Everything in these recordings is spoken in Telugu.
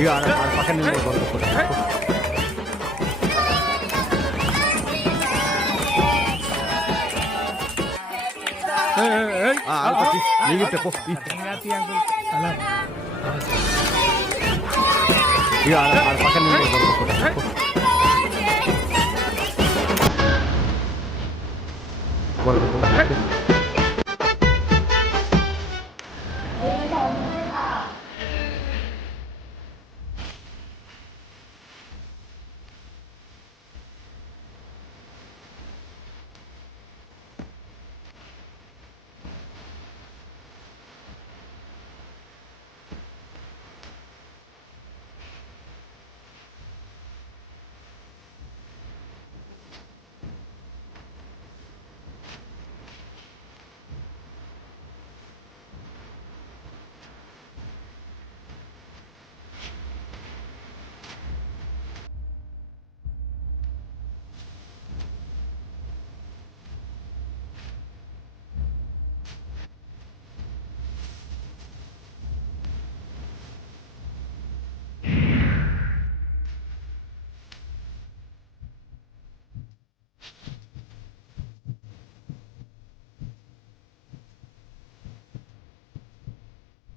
ఇక పక్కన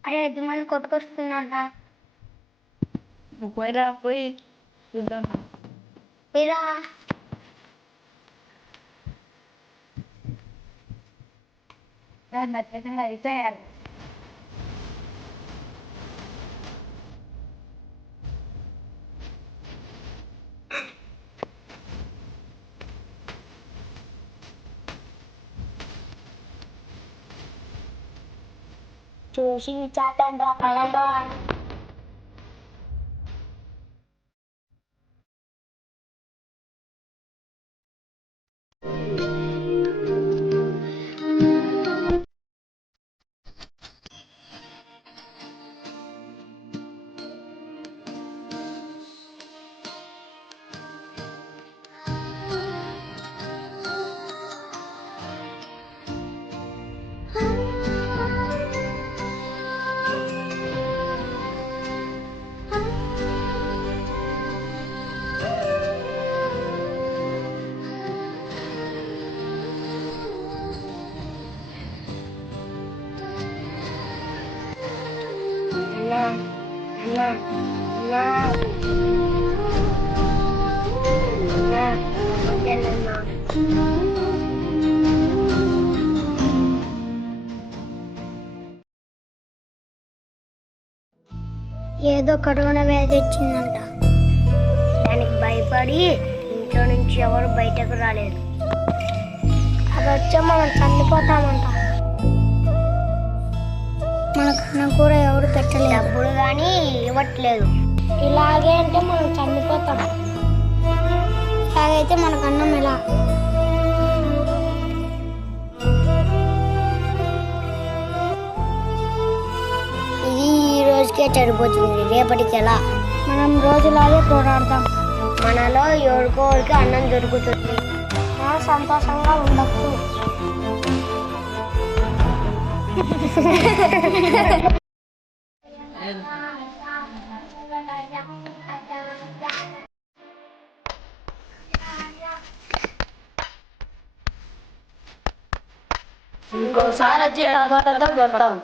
అరే యజమాని కొట్టుకొస్తున్నాడా? పోయిరా పోయి చూద్దాం. పోయిరా. అయితే చూసి చాటండి పడండి. ఏదో కరోనా వ్యాధి వచ్చిందంట. దానికి భయపడి ఇంట్లో నుంచి ఎవరు బయటకు రాలేదు. అది వచ్చే మనం చనిపోతామంట. మనకు అన్నం కూర ఎవరు పెట్టలేదు, డబ్బులు కానీ ఇవ్వట్లేదు. ఇలాగే అంటే మనం చనిపోతాం. ఇలాగైతే మనకు అన్నం ఎలా? ఇది ఈ రోజుకే చనిపోతుంది, రేపటికి ఎలా? మనం రోజులాగే పోరాడతాం. మనలో ఎవరికోరికి అన్నం దొరుకుతుంది. మనం సంతోషంగా ఉండొచ్చు. ఇంకోసారి కొడతాం.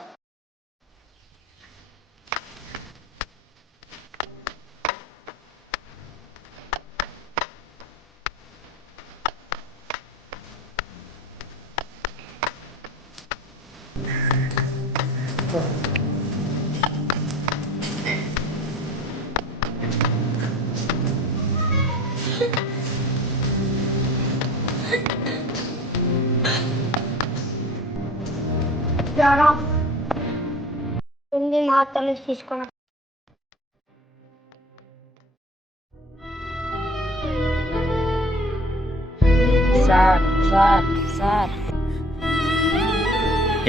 మాత్రలు తీసుకున్నా. సార్ సార్ సార్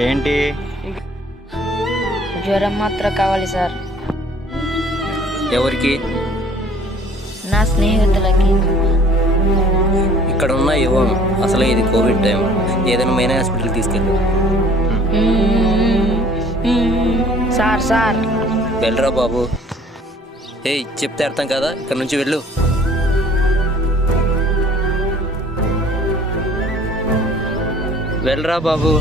ఏంటి? జ్వరం మాత్రం కావాలి సార్. ఎవరికి? నా స్నేహితులకి. ఇక్కడ ఉన్న ఇవ్వం. అసలే ఇది కోవిడ్ టైం. ఏదైనా మెయిన్ హాస్పిటల్కి తీసుకెళ్ళు. సార్ సార్ వెళ్ళరా బాబు. ఏయ్ చెప్తే అర్థం కదా, ఇక్కడ నుంచి వెళ్ళు. వెళ్ళరా బాబు.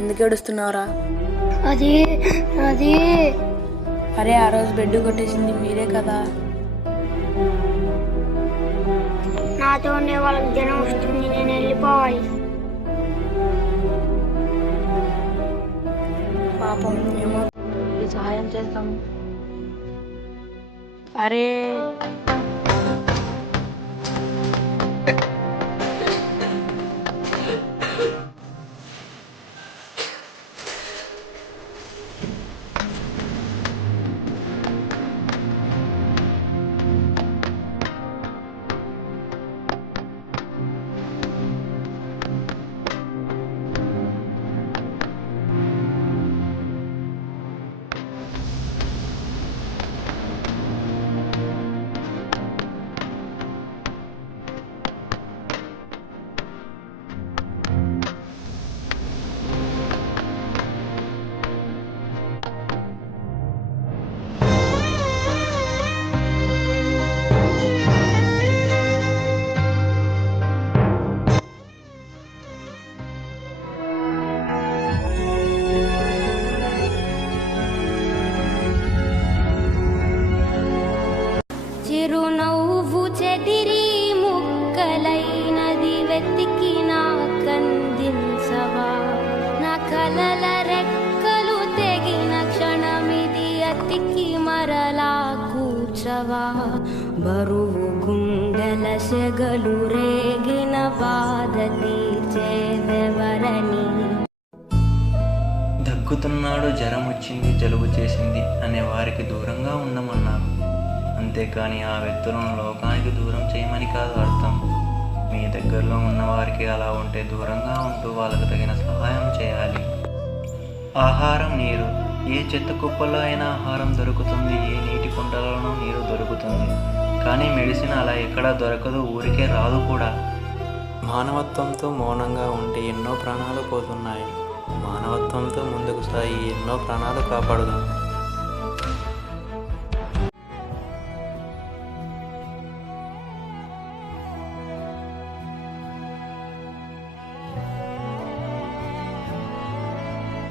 ఎందుకు ఏడుస్తున్నావురా? అది అది అరే ఆ రోజు బెడ్ కొట్టేసింది మీరే కదా. నాతో ఉండే వాళ్ళకి జనం వస్తుంది, నేను వెళ్ళిపోవాలి. పాపం ఏమో సహాయం చేస్తాం. అరే చిరునవ్వు చెదిరి ముక్కలైనది వెతికి నా కందించవా, నా కలల రెక్కలు తెగిన క్షణమిది అతికి మరలా కూర్చవా, బరువు గుండెల సెగలు రేగిన బాధ తీర్చేదెవరని. దగ్గుతున్నాడు, జ్వరం వచ్చింది, జలుబు చేసింది అనే వారికి దూరంగా ఉండమన్నారు. అంతేకాని ఆ వ్యక్తులను లోకానికి దూరం చేయమని కాదు అర్థం. మీ దగ్గరలో ఉన్నవారికి అలా ఉంటే దూరంగా ఉంటూ వాళ్ళకు తగిన సహాయం చేయాలి. ఆహారం, నీరు. ఏ చెత్త కుప్పలో అయినా ఆహారం దొరుకుతుంది, ఏ నీటి కుంటలోనూ నీరు దొరుకుతుంది. కానీ మెడిసిన్ అలా ఎక్కడా దొరకదు, ఊరికే రాదు కూడా. మానవత్వంతో మౌనంగా ఉంటే ఎన్నో ప్రాణాలు పోతున్నాయి. మానవత్వంతో ముందుకు సాగి ఎన్నో ప్రాణాలు కాపాడుదాం.